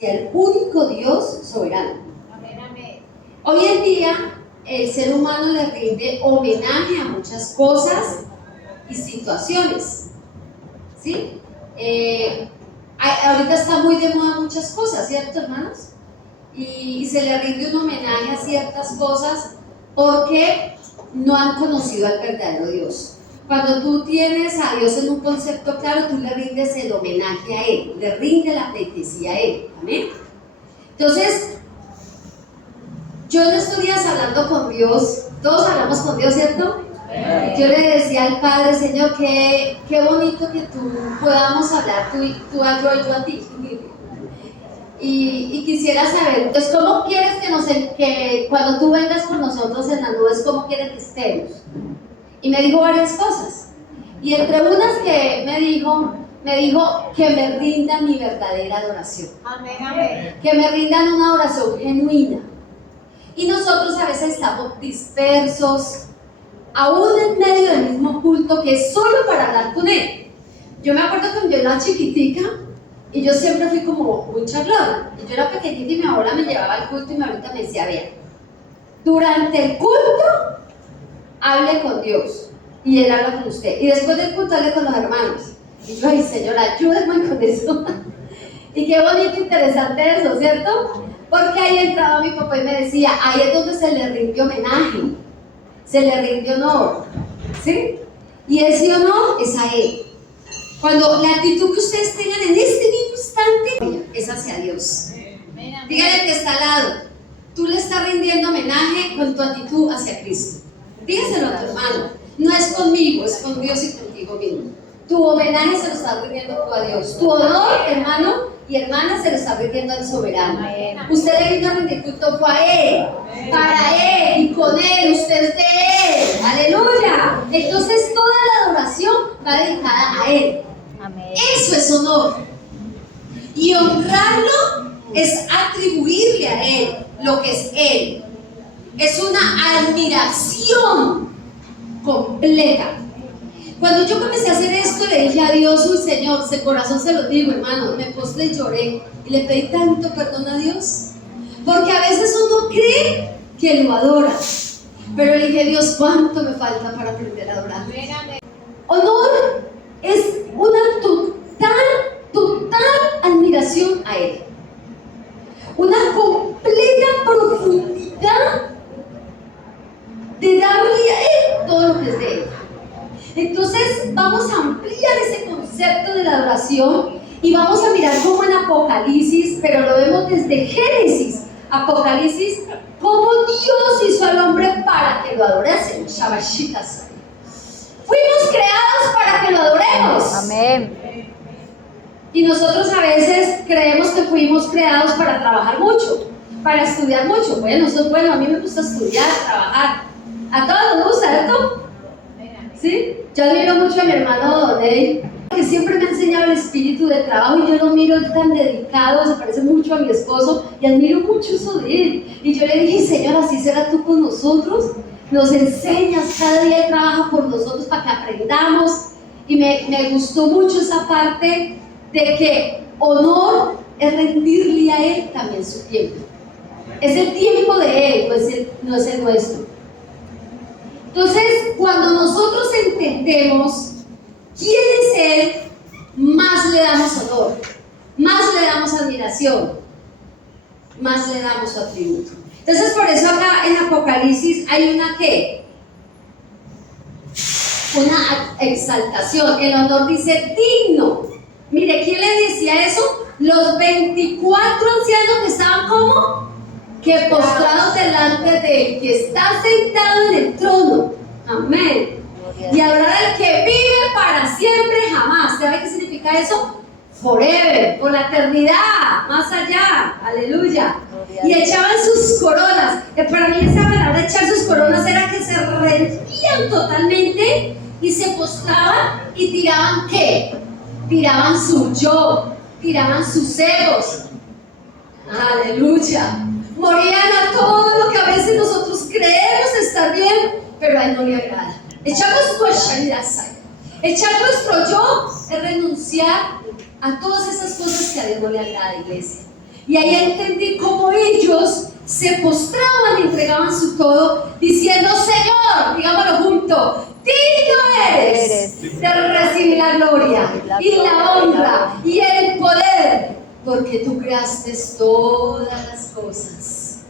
el único Dios soberano. Amén, amén. Hoy en día el ser humano le rinde homenaje a muchas cosas y situaciones, ¿sí? Ahorita está muy de moda muchas cosas, ¿cierto, hermanos? Y se le rinde un homenaje a ciertas cosas porque no han conocido al verdadero Dios. Cuando tú tienes a Dios en un concepto claro, tú le rindes el homenaje a Él, le rinde la pleitesía a Él. ¿Amén? Entonces, yo en estos días hablando con Dios, todos hablamos con Dios, ¿cierto? Yo le decía al Padre, Señor, qué bonito que tú podamos hablar, tú a yo y yo a ti. Y quisiera saber, entonces, ¿cómo quieres que cuando tú vengas por nosotros en las nubes, cómo quieres que estemos? Y me dijo varias cosas. Y entre unas que me dijo que me rindan mi verdadera adoración. Amén, amén. Que me rindan una oración genuina. Y nosotros a veces estamos dispersos, aún en medio del mismo culto, que es solo para hablar con Él. Yo me acuerdo cuando yo era chiquitica, y yo siempre fui como muy charlona. Y yo era pequeñita y mi abuela me llevaba al culto y mi abuelita me decía, vea, durante el culto, hable con Dios. Y Él habla con usted. Y después del culto, hable con los hermanos. Y yo, ay, Señora, ayúdame con eso. Y qué bonito, interesante eso, ¿cierto? Porque ahí entraba mi papá y me decía, ahí es donde se le rindió homenaje, se le rindió honor, ¿sí? Y ese honor es a Él. Cuando la actitud que ustedes tengan en este mismo instante es hacia Dios. Dígale que está al lado, tú le estás rindiendo homenaje con tu actitud hacia Cristo. Dígaselo a tu hermano, no es conmigo, es con Dios y contigo mismo. Tu homenaje se lo estás rindiendo tú a Dios. Tu honor, hermano y hermana, se lo está rindiendo al soberano. Usted le vino a rendir culto a Él, para Él y con Él, usted es de Él. Aleluya. Entonces toda la adoración va dedicada a Él. Amén. Eso es honor. Y honrarlo es atribuirle a Él lo que es Él. Es una admiración completa. Cuando yo comencé a hacer esto, le dije a Dios, uy Señor, de corazón se lo digo, hermano, me postré y lloré y le pedí tanto perdón a Dios, porque a veces uno cree que lo adora, pero le dije, Dios, ¿cuánto me falta para aprender a adorar? Honor es una total admiración a Él, una completa profundidad de darle a Él todo lo que es de Él. Entonces vamos a ampliar ese concepto de la adoración y vamos a mirar cómo en Apocalipsis, pero lo vemos desde Génesis, Apocalipsis, cómo Dios hizo al hombre para que lo adorase. Shabashitas. Fuimos creados para que lo adoremos. Amén. Y nosotros a veces creemos que fuimos creados para trabajar mucho, para estudiar mucho. Bueno, eso es bueno, a mí me gusta estudiar, trabajar. A todos nos gusta, ¿cierto? ¿Sí? Yo admiro mucho a mi hermano Doney, que siempre me ha enseñado el espíritu de trabajo y yo lo miro tan dedicado, se parece mucho a mi esposo y admiro mucho eso de él. Y yo le dije, Señor, así será tú con nosotros, nos enseñas cada día el trabajo por nosotros para que aprendamos. Y me gustó mucho esa parte de que honor es rendirle a Él también su tiempo. Es el tiempo de Él, no es el nuestro. Entonces, cuando nosotros entendemos quién es Él, más le damos honor, más le damos admiración, más le damos su atributo. Entonces, por eso acá en Apocalipsis hay una exaltación. El honor dice digno. Mire, ¿quién le decía eso? Los 24 ancianos que estaban como que postrados delante de Él, que está sentado en el trono. Amén. Y hablará del que vive para siempre jamás. ¿Sabe qué significa eso? Forever, por la eternidad, más allá. Aleluya. Y echaban sus coronas. Para mí esa palabra echar sus coronas era que se rendían totalmente y se postraban y tiraban ¿qué? Tiraban su yo, tiraban sus egos. Aleluya. Morían a todo lo que a veces nosotros creemos estar bien, pero a Él no le agrada. Echamos echar nuestro yo es renunciar a todas esas cosas que a Dios no le agrada, iglesia. Y ahí entendí cómo ellos se postraban y entregaban su todo, diciendo: Señor, digámoslo junto, digno eres de recibir la gloria y la honra y el poder, porque tú creaste todas las cosas,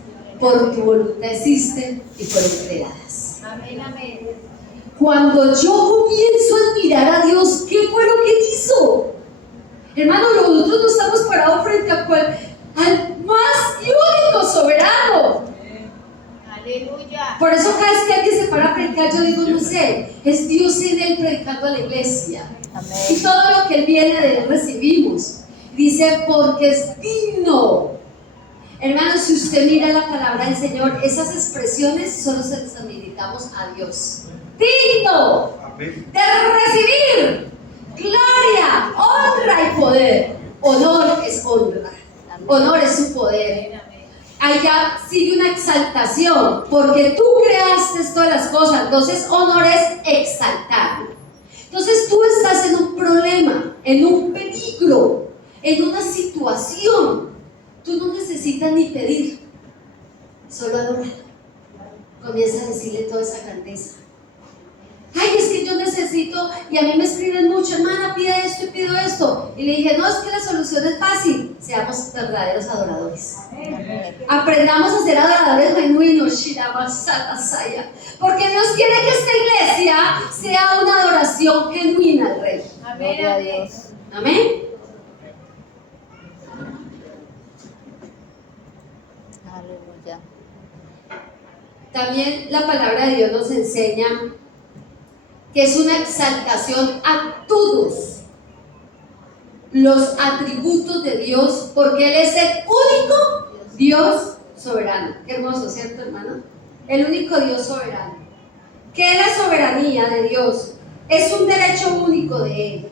por tu voluntad existen y fueron creadas. Amén, amén. Cuando yo comienzo a admirar a Dios, ¿qué fue lo que hizo? Hermano, nosotros no estamos parados frente al más y único soberano. Aleluya. Por eso cada vez que alguien se para a predicar, yo digo: no sé, es Dios en él predicando a la iglesia. Amén. Y todo lo que él viene de él recibimos. Dice: porque es digno. Hermano, si usted mira la palabra del Señor, esas expresiones solo se las administramos a Dios. Digno de recibir gloria, honra y poder. Honor es honra, honor es su poder. Allá sigue una exaltación, porque tú creaste todas las cosas. Entonces honor es exaltar. Entonces tú estás en un problema, en un peligro, en una situación. Tú no necesitas ni pedir, solo adorar. Comienza a decirle toda esa grandeza. Ay, es que yo necesito, y a mí me escriben mucho: hermana, pide esto y pido esto. Y le dije: no, es que la solución es fácil. Seamos verdaderos adoradores. Aprendamos a ser adoradores genuinos, porque Dios quiere que esta iglesia sea una adoración genuina al Rey. Amén, Gloria a amén. Dios. Amén. Aleluya. También la palabra de Dios nos enseña que es una exaltación a todos los atributos de Dios, porque Él es el único Dios soberano. Qué hermoso, ¿cierto, hermano? El único Dios soberano. ¿Qué es la soberanía de Dios? Es un derecho único de Él.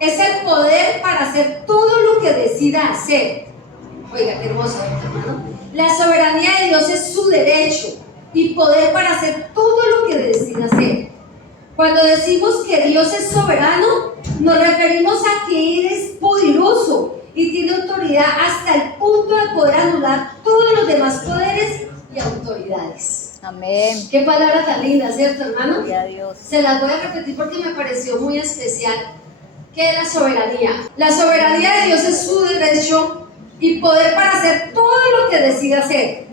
Es el poder para hacer todo lo que decida hacer. Oiga, qué hermoso, hermano. La soberanía de Dios es su derecho y poder para hacer todo lo que decida hacer. Cuando decimos que Dios es soberano, nos referimos a que Él es poderoso y tiene autoridad hasta el punto de poder anular todos los demás poderes y autoridades. Amén. Qué palabra tan linda, ¿cierto, hermano? Gloria a Dios. Se las voy a repetir porque me pareció muy especial. ¿Qué es la soberanía? La soberanía de Dios es su derecho y poder para hacer todo lo que decida hacer.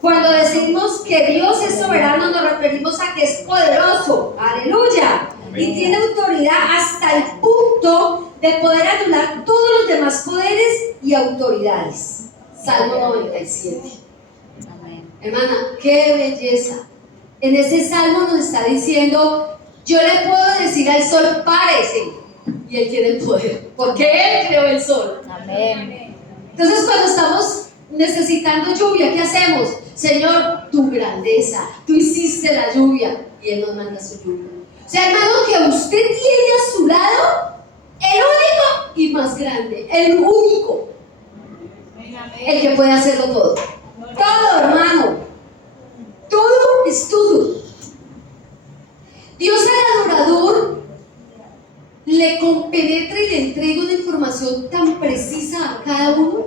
Cuando decimos que Dios es soberano, nos referimos a que es poderoso, aleluya, y tiene autoridad hasta el punto de poder anular todos los demás poderes y autoridades. Salmo 97. Amén. Hermana, qué belleza. En ese salmo nos está diciendo: yo le puedo decir al sol: párese, y él tiene el poder, porque él creó el sol. Amén. Entonces, cuando estamos necesitando lluvia, ¿qué hacemos? Señor, tu grandeza, tú hiciste la lluvia, y Él nos manda su lluvia. O sea, hermano, que usted tiene a su lado el único y más grande, el único, el que puede hacerlo todo. Todo, hermano. Todo es todo. Dios al adorador le compenetra y le entrega una información tan precisa a cada uno.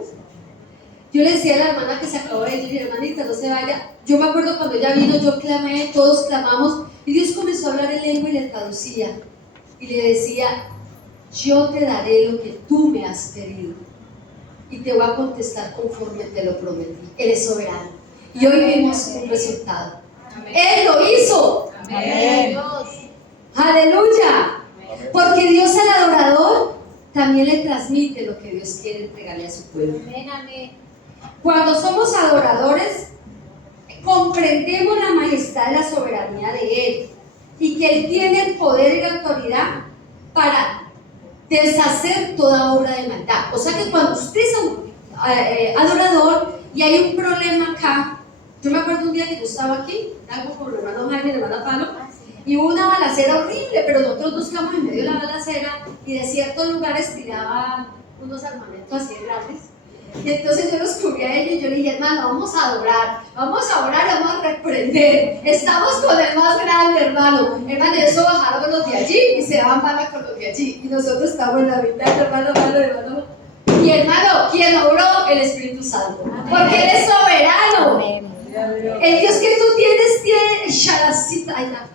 Yo le decía a la hermana que se acabó de ir: hermanita, no se vaya. Yo me acuerdo cuando ella vino, yo clamé, todos clamamos, y Dios comenzó a hablar en lengua y le traducía. Y le decía: yo te daré lo que tú me has pedido, y te voy a contestar conforme te lo prometí. Él es soberano. Y hoy vimos un resultado. Él lo hizo. Amén. Aleluya. Porque Dios al adorador también le transmite lo que Dios quiere entregarle a su pueblo. Amén, amén. Cuando somos adoradores, comprendemos la majestad y la soberanía de Él, y que Él tiene el poder y la autoridad para deshacer toda obra de maldad. O sea que cuando usted es un adorador y hay un problema acá, yo me acuerdo un día que yo estaba aquí, algo con el hermano Jaime y el hermano Pablo, y hubo una balacera horrible, pero nosotros nos quedamos en medio de la balacera, y de ciertos lugares tiraban unos armamentos así grandes. Y entonces yo los cubrí a ellos y yo le dije: hermano, vamos a adorar, vamos a reprender. Estamos con el más grande, hermano. Hermano, y eso bajaron los de allí y se daban bala con los de allí. Y nosotros estamos en la mitad, hermano. Y hermano, ¿quién obró? El Espíritu Santo. Porque Él es soberano. Amén. El Dios que tú tienes tiene Shalacitaina.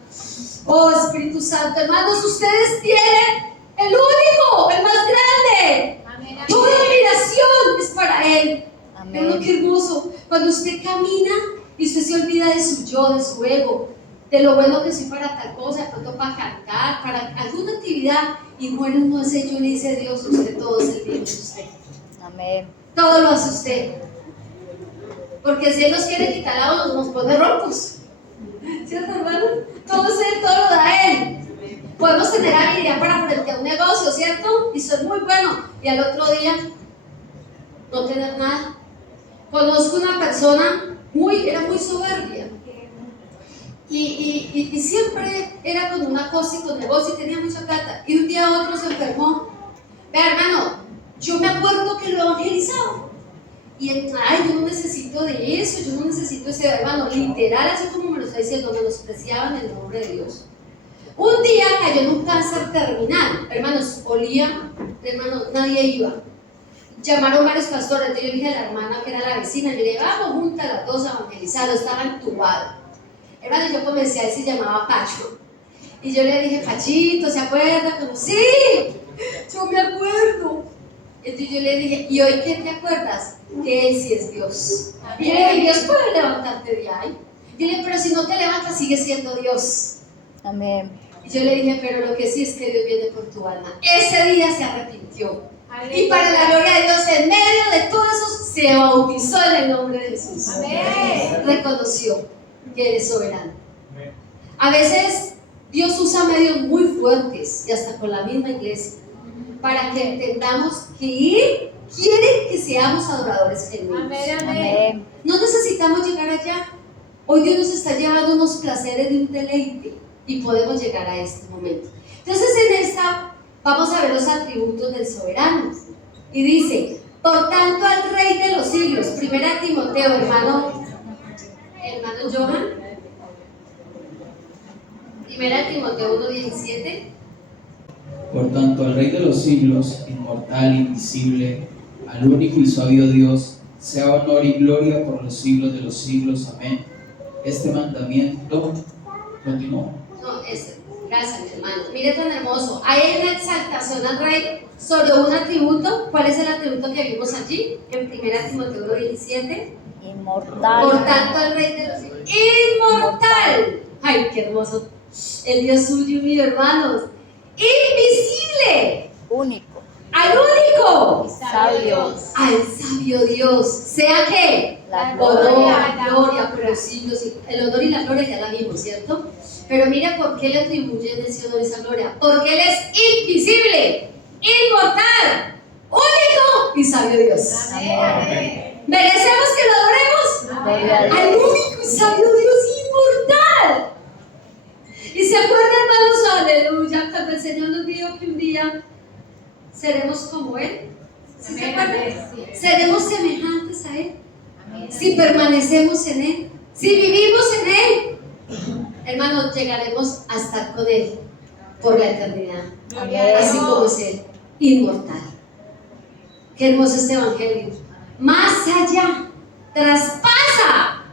Oh Espíritu Santo, hermanos, ustedes tienen el único, el más grande. Amén. Toda admiración es para Él. Pero Amén. qué hermoso, cuando usted camina y usted se olvida de su yo, de su ego, de lo bueno que soy para tal cosa, de pronto para cantar, para alguna actividad, y muere uno ese yo, le dice a Dios, usted todo es el bien de usted. Amén. Todo lo hace usted. Porque si Él nos quiere quitar algo, nos pone roncos. ¿Cierto, hermano? Todo es Él, todo lo da Él. Podemos tener habilidad para frente a un negocio, ¿cierto? Y ser muy bueno. Y al otro día, no tener nada. Conozco una persona, era muy soberbia. Y siempre era con una cosa y con negocio y tenía mucha plata. Y un día otro se enfermó. Vea, hermano, yo me acuerdo que lo evangelizaba. Y él, ay, yo no necesito de eso, yo no necesito ese, hermano, literal, así como me lo está diciendo, menospreciaban el nombre de Dios. Un día cayó en un cáncer terminal, hermanos, olía, hermano, nadie iba. Llamaron varios pastores, entonces yo le dije a la hermana que era la vecina, yo le dije, vamos juntas las dos a evangelizarlo, estaba entubado. Hermano, yo comencé a decir, llamaba Pacho. Y yo le dije, Pachito, ¿se acuerda? Como, sí, yo me acuerdo. Entonces yo le dije, ¿y hoy qué te acuerdas? Que Él sí es Dios. Y yo le dije, Dios puede levantarte de ahí. Yo le dije, pero si no te levantas, sigue siendo Dios. Amén. Y yo le dije, pero lo que sí es que Dios viene por tu alma. Ese día se arrepintió. Y para la gloria de Dios, en medio de todo eso, se bautizó en el nombre de Jesús. Amén. Reconoció que Él es soberano. A veces Dios usa medios muy fuertes, y hasta con la misma iglesia, para que entendamos que Él quiere que seamos adoradores genuinos. Amén. Amén. No necesitamos llegar allá. Hoy Dios nos está llevando unos placeres de un deleite y podemos llegar a este momento. Entonces en esta vamos a ver los atributos del soberano. Y dice, por tanto al Rey de los siglos, 1 Timoteo, hermano Johan, 1 Timoteo 1:17. Por tanto, al Rey de los siglos, inmortal, invisible, al único y sabio Dios, sea honor y gloria por los siglos de los siglos. Amén. Este mandamiento continúa. No, gracias, mi hermano. Mire tan hermoso. Hay una exaltación al Rey sobre un atributo. ¿Cuál es el atributo que vimos allí? En 1 Timoteo 1:17. Inmortal. Por tanto, el Rey de los siglos, inmortal. Ay, qué hermoso. El Dios suyo, mis hermanos. Invisible. Único. Al único. Sabio. Al sabio Dios. Sea que La honor, gloria. gloria por los siglos. El honor y la gloria ya la vimos, ¿cierto? Pero mira por qué le atribuyen ese honor y esa gloria. Porque Él es invisible, inmortal, único y sabio Dios. Amén. ¿Merecemos que lo adoremos? Gloria a Al Dios. único y sabio Dios inmortal. Y se acuerdan, hermanos, aleluya, cuando el Señor nos dijo que un día seremos como Él. ¿Sí se acuerdan? Seremos semejantes a Él. Si permanecemos en Él, si vivimos en Él, hermanos, llegaremos a estar con Él por la eternidad. Amén. Así como es Él, inmortal. Qué hermoso este evangelio. Más allá, traspasa.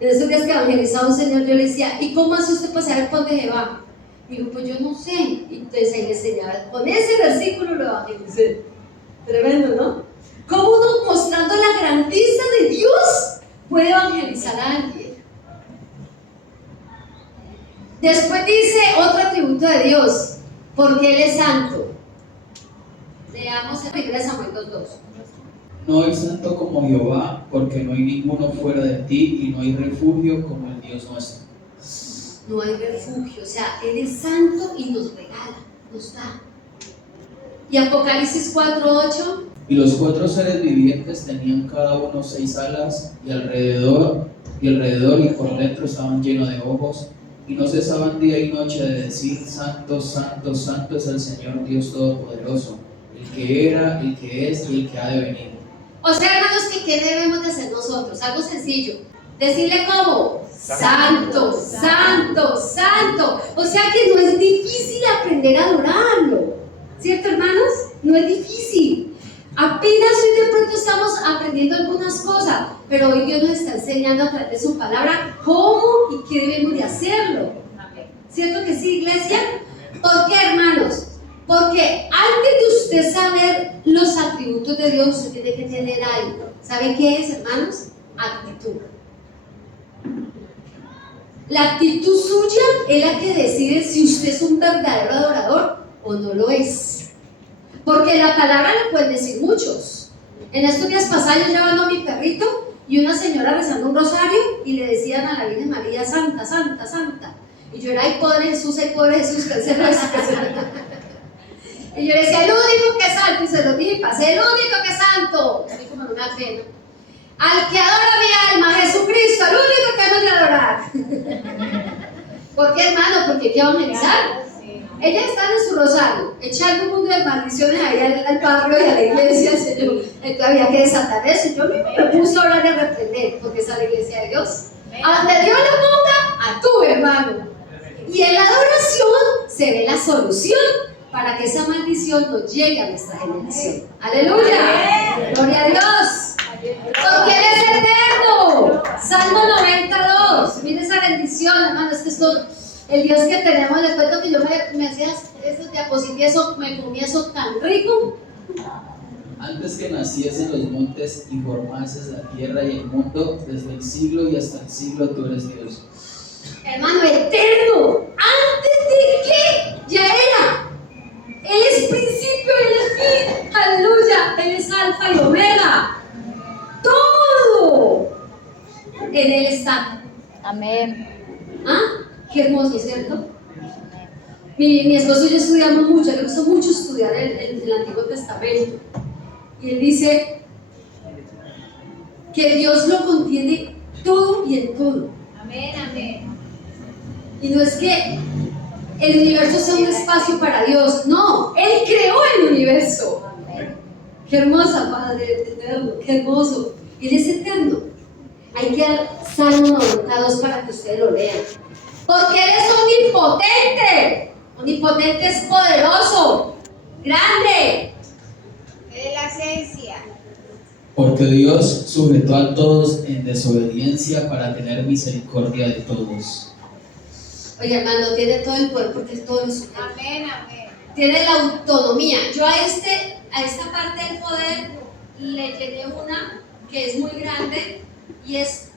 En esos días que evangelizaba un señor, yo le decía, ¿y cómo hace usted para saber por dónde se va? Digo, pues yo no sé. Y entonces ahí le enseñaba, con ese versículo lo evangelicé. Tremendo, ¿no? ¿Cómo uno mostrando la grandeza de Dios puede evangelizar a alguien? Después dice otro atributo de Dios, porque Él es santo. Leamos en 1 Samuel 2:2. No hay santo como Jehová, porque no hay ninguno fuera de ti y no hay refugio como el Dios nuestro. No hay refugio, o sea, Él es santo y nos regala, nos da. Y Apocalipsis 4:8. Y los 4 seres vivientes tenían cada uno 6 alas, y alrededor y por dentro estaban llenos de ojos, y no cesaban día y noche de decir: Santo, santo, santo es el Señor Dios Todopoderoso, el que era, el que es y el que ha de venir. O sea, hermanos, ¿qué debemos de hacer nosotros? Algo sencillo. Decirle cómo: santo, santo, santo. O sea que no es difícil aprender a adorarlo. ¿Cierto, hermanos? No es difícil. Apenas hoy de pronto estamos aprendiendo algunas cosas, pero hoy Dios nos está enseñando a través de su palabra cómo y qué debemos de hacerlo. ¿Cierto que sí, iglesia? ¿Por qué, hermanos? Porque antes de usted saber los atributos de Dios, usted tiene que tener algo. ¿Sabe qué es, hermanos? Actitud. La actitud suya es la que decide si usted es un verdadero adorador o no lo es. Porque la palabra le pueden decir muchos. En estos días pasados yo llevando a mi perrito y una señora rezando un rosario y le decían a la Virgen María, Santa, Santa, Santa. Y yo era, ay, pobre Jesús, que se lo Y yo le decía, el único que es santo, y se lo dije, pasé, el único que es santo. Así como en una pena. Al que adora mi alma, Jesucristo, el único que hemos de adorar. ¿Por qué, hermano? Porque hay que evangelizar. Ella está en su rosario, echando un mundo de maldiciones ahí al barrio y a la iglesia, Señor. Entonces había que desatar eso. Yo mismo me puse a orar y a reprender, porque esa es la iglesia de Dios. A donde Dios lo ponga, a tu hermano. Y en la adoración se ve la solución para que esa maldición no llegue a nuestra generación. ¡Aleluya! ¡Gloria a Dios! Porque Él es eterno. Salmo 92. Mire esa bendición, hermano. Es que esto, el Dios que tenemos, les cuento que yo me hacía esos diapositivas, me comía eso tan rico. Antes que naciesen los montes y formases la tierra y el mundo, desde el siglo y hasta el siglo tú eres Dios. Hermano, eterno. Antes de que ya era. Él es principio y Él es fin. Aleluya. Él es alfa y omega. Todo en Él está. Amén. ¿Ah? Qué hermoso, ¿cierto? Mi esposo y yo estudiamos mucho, le gustó mucho estudiar el Antiguo Testamento. Y él dice que Dios lo contiene todo y en todo. Amén, amén. Y no es que el universo sea un espacio para Dios, no, Él creó el universo. Qué hermosa, Padre eterno, qué hermoso. Él es eterno. Hay que dar Salmo 92 para que ustedes lo lean. Porque Él es omnipotente. Omnipotente es poderoso, grande. Es la esencia. Porque Dios sujetó a todos en desobediencia para tener misericordia de todos. Oye, hermano, tiene todo el poder porque es todo lo sujeta. Amén, amén. Tiene la autonomía. Yo a esta parte del poder le llené una que es muy grande y es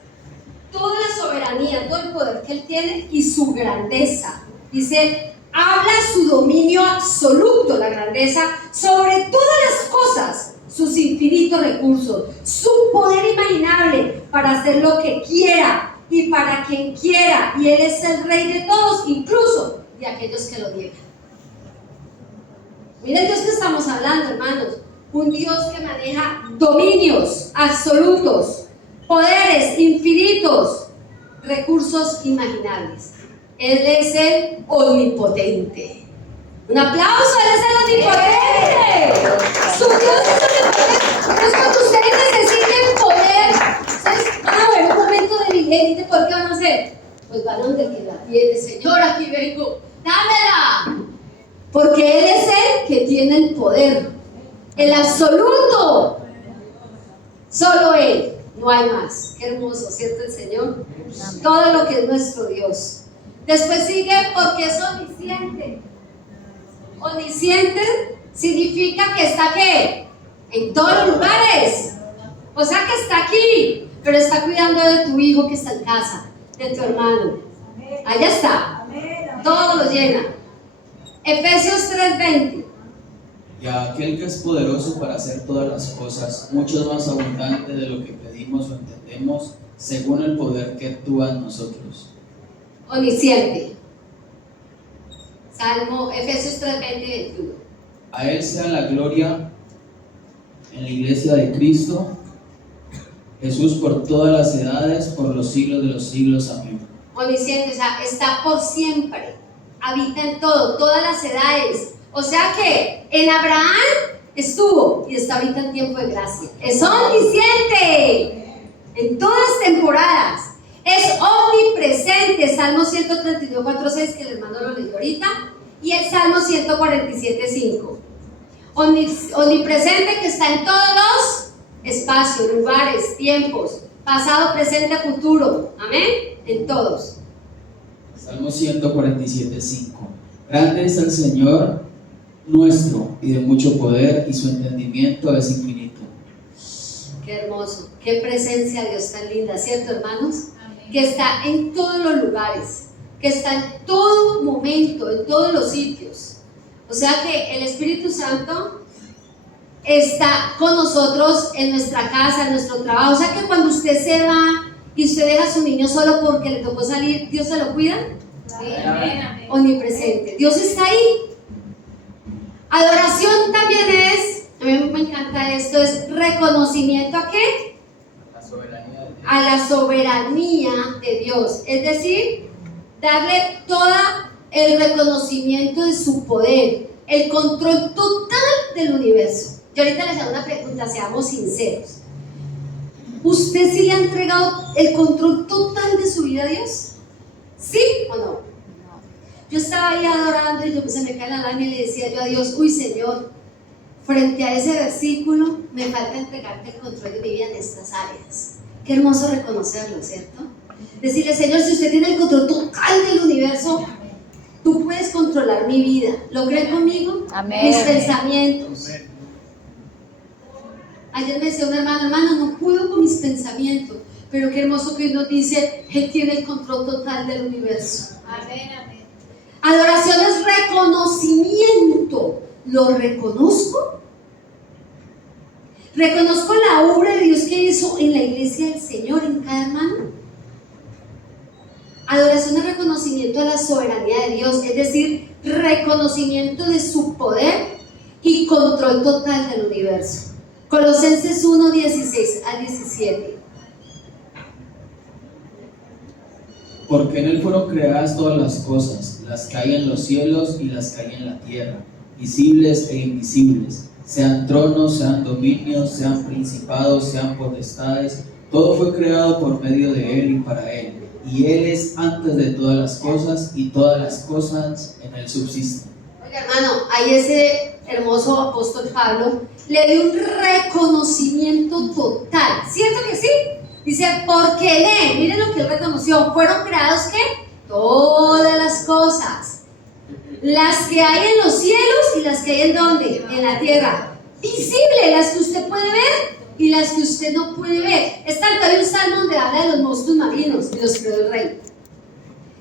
toda la soberanía, todo el poder que Él tiene y su grandeza. Dice, habla su dominio absoluto, la grandeza, sobre todas las cosas, sus infinitos recursos, su poder inimaginable para hacer lo que quiera y para quien quiera. Y Él es el Rey de todos, incluso de aquellos que lo niegan. Miren Dios que estamos hablando, hermanos. Un Dios que maneja dominios absolutos, poderes infinitos, recursos imaginables. Él es el omnipotente. Un aplauso, Él es el omnipotente. Su Dios es omnipotente. Entonces cuando ustedes necesiten poder, ustedes van a ver un momento de vigencia, ¿por qué van a hacer? Pues van a donde el que la tiene. Señor, aquí vengo, dámela. Porque Él es el que tiene el poder, el absoluto. Solo Él, no hay más. Qué hermoso, ¿cierto el Señor? Todo lo que es nuestro Dios. Después sigue porque es omnisciente. Omnisciente significa que está ¿qué? En todos los lugares. O sea que está aquí, pero está cuidando de tu hijo que está en casa, de tu hermano. Allá está. Todo lo llena. Efesios 3:20. Y a aquel que es poderoso para hacer todas las cosas, mucho más abundante de lo que pedimos o entendemos, según el poder que actúa en nosotros. Omnisciente. Efesios 3:20-21. A Él sea la gloria en la iglesia de Cristo, Jesús por todas las edades, por los siglos de los siglos. Amén. Omnisciente, o sea, está por siempre, habita en todo, todas las edades. O sea que en Abraham estuvo y está ahorita en tiempo de gracia. Es omnisciente en todas temporadas. Es omnipresente. Salmo 132:4-6 que el hermano lo leyó ahorita. Y el Salmo 147:5. omnipresente que está en todos los espacios, lugares, tiempos, pasado, presente, futuro. Amén. En todos. Salmo 147:5. Grande es el Señor nuestro y de mucho poder, y su entendimiento es infinito. Qué hermoso, qué presencia de Dios tan linda, ¿cierto, hermanos? Amén. Que está en todos los lugares, que está en todo momento, en todos los sitios. O sea que el Espíritu Santo está con nosotros en nuestra casa, en nuestro trabajo. O sea que cuando usted se va y usted deja a su niño solo porque le tocó salir, ¿Dios se lo cuida? Amén. Amén. Omnipresente. Dios está ahí. Adoración también es, a mí me encanta esto, es reconocimiento ¿a qué? La soberanía de Dios. A la soberanía de Dios. Es decir, darle todo el reconocimiento de su poder, el control total del universo. Yo ahorita les hago una pregunta, seamos sinceros. ¿Usted sí le ha entregado el control total de su vida a Dios? ¿Sí o no? Yo estaba ahí adorando y se me cae la lágrima y le decía yo a Dios, uy Señor, frente a ese versículo me falta entregarte el control de mi vida en estas áreas. Qué hermoso reconocerlo, ¿cierto? Decirle, Señor, si usted tiene el control total del universo, tú puedes controlar mi vida. ¿Lo creen conmigo? Amén. Mis pensamientos. Ayer me decía un hermano, no puedo con mis pensamientos, pero qué hermoso que Dios nos dice, Él tiene el control total del universo. Amén. Amén. Adoración es reconocimiento. ¿Lo reconozco? ¿Reconozco la obra de Dios que hizo en la iglesia del Señor, en cada hermano? Adoración es reconocimiento a la soberanía de Dios, es decir, reconocimiento de su poder y control total del universo. Colosenses 1:16-17. Porque en Él fueron creadas todas las cosas, las que hay en los cielos y las que hay en la tierra, visibles e invisibles, sean tronos, sean dominios, sean principados, sean potestades. Todo fue creado por medio de Él y para Él, y Él es antes de todas las cosas, y todas las cosas en Él subsisten. Oiga, hermano, ahí ese hermoso apóstol Pablo le dio un reconocimiento total, ¿cierto que sí? Dice, porque Él, miren lo que Él reconoció, fueron creados ¿qué? Todas las cosas, las que hay en los cielos y las que hay en ¿dónde? En la tierra, visibles, las que usted puede ver y las que usted no puede ver. Es tanto, hay un salmo donde habla de los monstruos marinos y los creó el rey.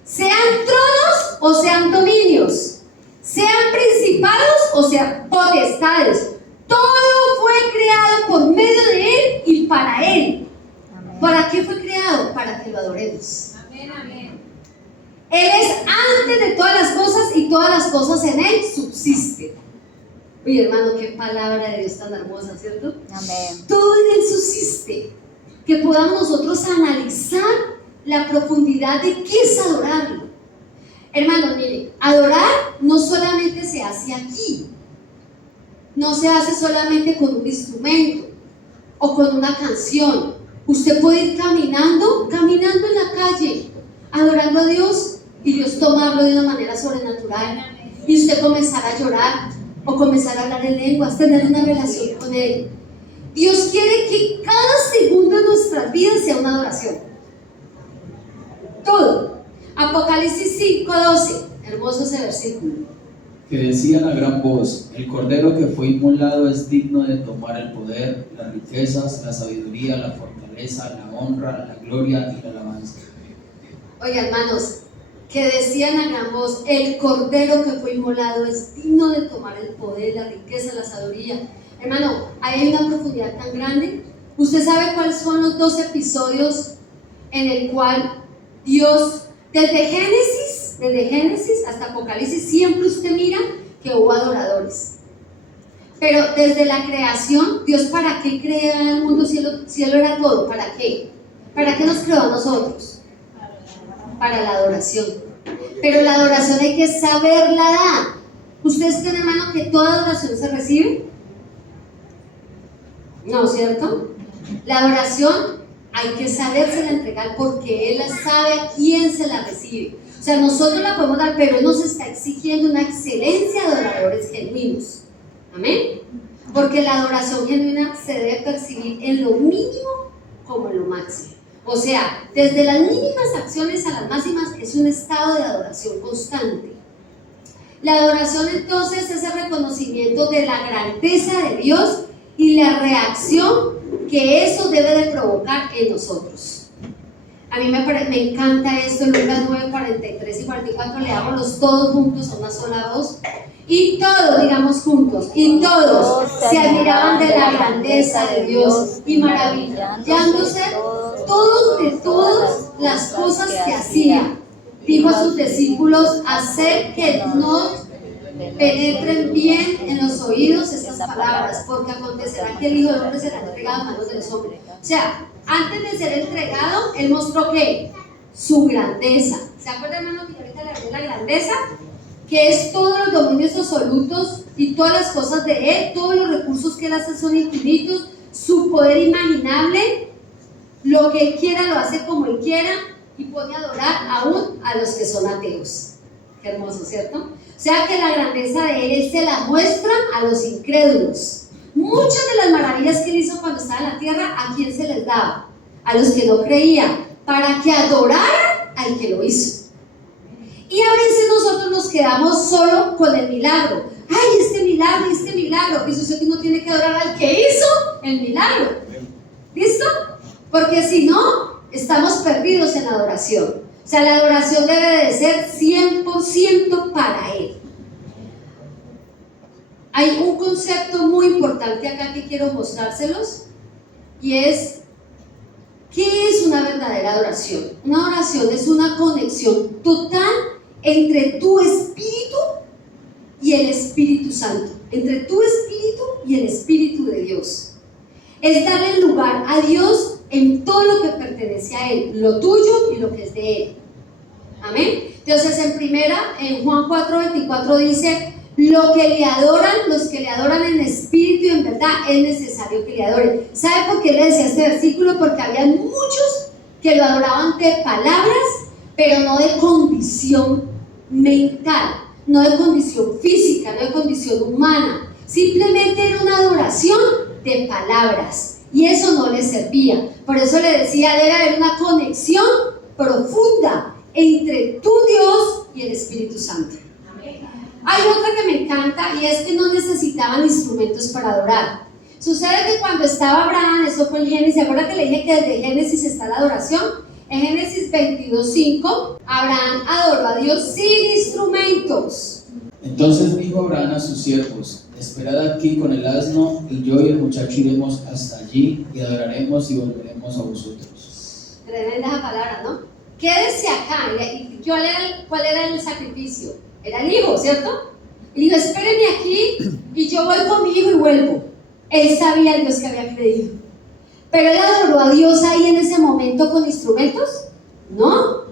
Sean tronos o sean dominios, sean principados o sean potestades, todo fue creado por medio de Él y para Él. ¿Para qué fue creado? Para que lo adoremos. Amén. Amén. Él es antes de todas las cosas y todas las cosas en Él subsisten. Oye, hermano, qué palabra de Dios tan hermosa, ¿cierto? Amén. Todo en Él subsiste. Que podamos nosotros analizar la profundidad de qué es adorarlo. Hermanos, mire, adorar no solamente se hace aquí, no se hace solamente con un instrumento o con una canción. Usted puede ir caminando en la calle, adorando a Dios, y Dios tomarlo de una manera sobrenatural, y usted comenzar a llorar o comenzar a hablar en lenguas, tener una relación con Él. Dios quiere que cada segundo de nuestras vidas sea una adoración. Todo. Apocalipsis 5:12, hermoso ese versículo. Que decían a gran voz, el Cordero que fue inmolado es digno de tomar el poder, las riquezas, la sabiduría, la fortaleza, la honra, la gloria y la alabanza. Oiga, hermanos, que decían a gran voz, el Cordero que fue inmolado es digno de tomar el poder, la riqueza, la sabiduría. Hermano, ahí hay una profundidad tan grande. ¿Usted sabe cuáles son los 2 episodios en el cual Dios, desde Génesis hasta Apocalipsis, siempre usted mira que hubo adoradores? Pero desde la creación, Dios, ¿para qué crea el mundo si Él era todo? ¿Para qué? ¿Para qué nos creó a nosotros? Para la adoración. Pero la adoración hay que saberla dar. ¿Ustedes creen, hermano, que toda adoración se recibe? No, ¿cierto? La adoración hay que sabérsela entregar porque Él sabe a quién se la recibe. O sea, nosotros la podemos dar, pero Él nos está exigiendo una excelencia de adoradores genuinos. Amén. Porque la adoración genuina se debe percibir en lo mínimo como en lo máximo. O sea, desde las mínimas acciones a las máximas es un estado de adoración constante. La adoración entonces es el reconocimiento de la grandeza de Dios y la reacción que eso debe de provocar en nosotros. A mí me encanta esto en Lucas 9, 43 y 44, leámoslos todos juntos a una sola voz. Y todos, digamos juntos, y todos se admiraban de la grandeza de Dios y maravillándose todos de todas las cosas que hacía. Dijo a sus discípulos: hacer que no penetren bien en los oídos estas palabras, porque acontecerá que el Hijo del Hombre será entregado a manos de los hombres. O sea, antes de ser entregado, Él mostró que su grandeza. ¿Se acuerdan, hermano, que ahorita le hablé de la grandeza? Que es todos los dominios absolutos y todas las cosas de Él, todos los recursos que Él hace son infinitos, su poder imaginable, lo que Él quiera lo hace como Él quiera y pone a adorar aún a los que son ateos. Qué hermoso, ¿cierto? O sea que la grandeza de Él se la muestra a los incrédulos. Muchas de las maravillas que Él hizo cuando estaba en la tierra, ¿a quién se les daba? A los que no creían, para que adoraran al que lo hizo. Y a veces nosotros nos quedamos solo con el milagro. ¡Ay, este milagro, este milagro! Eso es que uno tiene que adorar al que hizo el milagro. ¿Listo? Porque si no, estamos perdidos en la adoración. O sea, la adoración debe de ser 100% para Él. Hay un concepto muy importante acá que quiero mostrárselos, y es: ¿qué es una verdadera adoración? Una adoración es una conexión total entre tu espíritu y el Espíritu Santo, entre tu espíritu y el Espíritu de Dios. Es darle lugar a Dios en todo lo que pertenece a Él, lo tuyo y lo que es de Él. Amén. Entonces en Juan 4:24 dice: lo que le adoran, los que le adoran en espíritu y en verdad, es necesario que le adoren. ¿Sabe por qué le decía este versículo? Porque había muchos que lo adoraban de palabras, pero no de condición mental, no de condición física, no de condición humana. Simplemente era una adoración de palabras, y eso no les servía. Por eso le decía, debe haber una conexión profunda entre tu Dios y el Espíritu Santo. Hay otra que me encanta, y es que no necesitaban instrumentos para adorar. Sucede que cuando estaba Abraham, eso fue en Génesis, ¿se acuerdan que le dije que desde Génesis está la adoración? En Génesis 22:5, Abraham adoró a Dios sin instrumentos. Entonces dijo Abraham a sus siervos: esperad aquí con el asno, y yo y el muchacho iremos hasta allí, y adoraremos y volveremos a vosotros. Tremenda esa palabra, ¿no? Quédese acá. ¿Y cuál era el sacrificio? Era el hijo, ¿cierto? Y dijo: espérenme aquí y yo voy con mi hijo y vuelvo. Él sabía el Dios que había creído. Pero él adoró a Dios ahí en ese momento con instrumentos. No.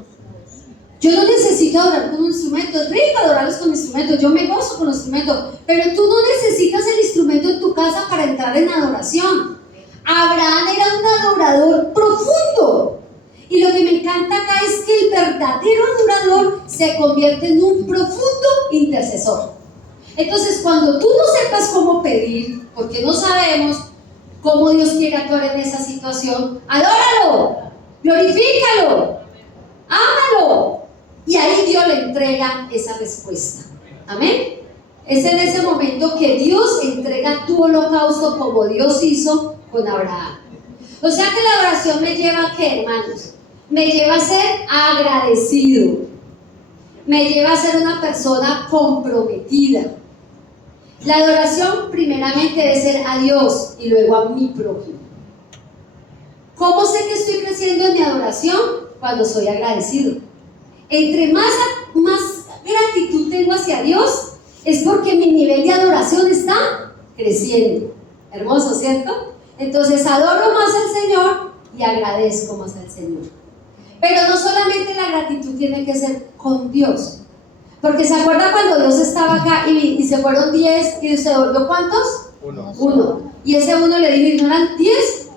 Yo no necesito adorar con un instrumento. Es rico adorarlos con instrumentos. Yo me gozo con los instrumentos. Pero tú no necesitas el instrumento en tu casa para entrar en adoración. Abraham era un adorador profundo. Y lo que me encanta acá es que el verdadero adorador se convierte en un profundo intercesor. Entonces, cuando tú no sepas cómo pedir, porque no sabemos cómo Dios quiere actuar en esa situación, adóralo, glorifícalo, ámalo, y ahí Dios le entrega esa respuesta. Amén. Es en ese momento que Dios entrega tu holocausto, como Dios hizo con Abraham. O sea que la adoración me lleva a ¿qué, hermanos? Me lleva a ser agradecido, me lleva a ser una persona comprometida. La adoración primeramente debe ser a Dios y luego a mi prójimo. ¿Cómo sé que estoy creciendo en mi adoración? Cuando soy agradecido. Entre más gratitud tengo hacia Dios, es porque mi nivel de adoración está creciendo. Hermoso, ¿cierto? Entonces adoro más al Señor y agradezco más al Señor. Pero no solamente la gratitud tiene que ser con Dios, porque ¿se acuerda cuando Dios estaba acá y se fueron 10 y se volvió cuántos? Uno. Y ese uno le dijo: ¿no eran 10?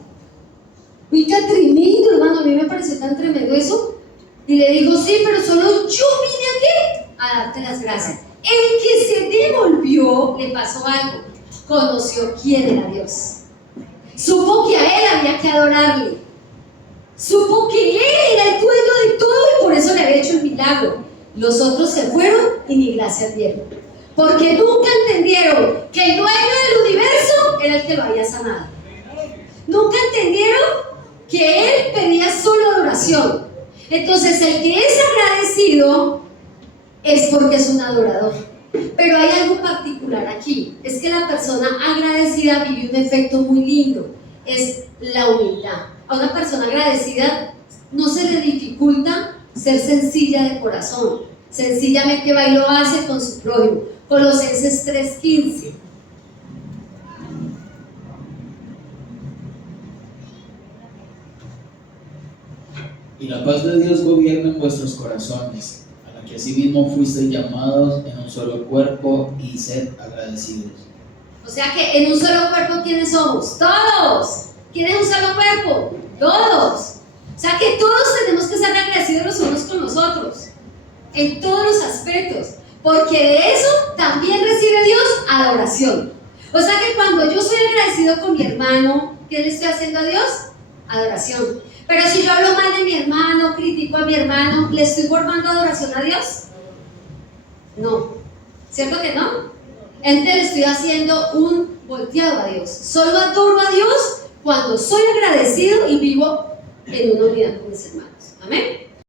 Uy, qué tremendo, hermano, a mí me pareció tan tremendo eso. Y le dijo: sí, pero solo yo vine aquí a darte las gracias. El que se devolvió le pasó algo. conoció quién era Dios. Supo que a Él había que adorarle. Supo que Él era el dueño de todo y por eso le había hecho el milagro. Los otros se fueron y ni gracias dieron. Porque nunca entendieron que el dueño del universo era el que lo había sanado. Nunca entendieron que Él pedía solo adoración. Entonces el que es agradecido es porque es un adorador. Pero hay algo particular aquí, es que la persona agradecida vive un efecto muy lindo, es la humildad. A una persona agradecida no se le dificulta ser sencilla de corazón, sencillamente va y lo hace con su prójimo. Colosenses 3:15. Y la paz de Dios gobierna en vuestros corazones, a la que asimismo fuisteis llamados en un solo cuerpo, y sed agradecidos. O sea que en un solo cuerpo, ¿quiénes somos? ¡Todos! ¿Quién es un solo cuerpo? ¡Todos! O sea que todos tenemos que ser agradecidos los unos con los otros, en todos los aspectos, porque de eso también recibe Dios adoración. O sea que cuando yo soy agradecido con mi hermano, ¿qué le estoy haciendo a Dios? Adoración. Pero si yo hablo mal de mi hermano, critico a mi hermano, ¿le estoy formando adoración a Dios? No. ¿Cierto que no? Entonces le estoy haciendo un volteado a Dios. Solo adoro a Dios cuando soy agradecido y vivo en una unidad con mis hermanos. Amén.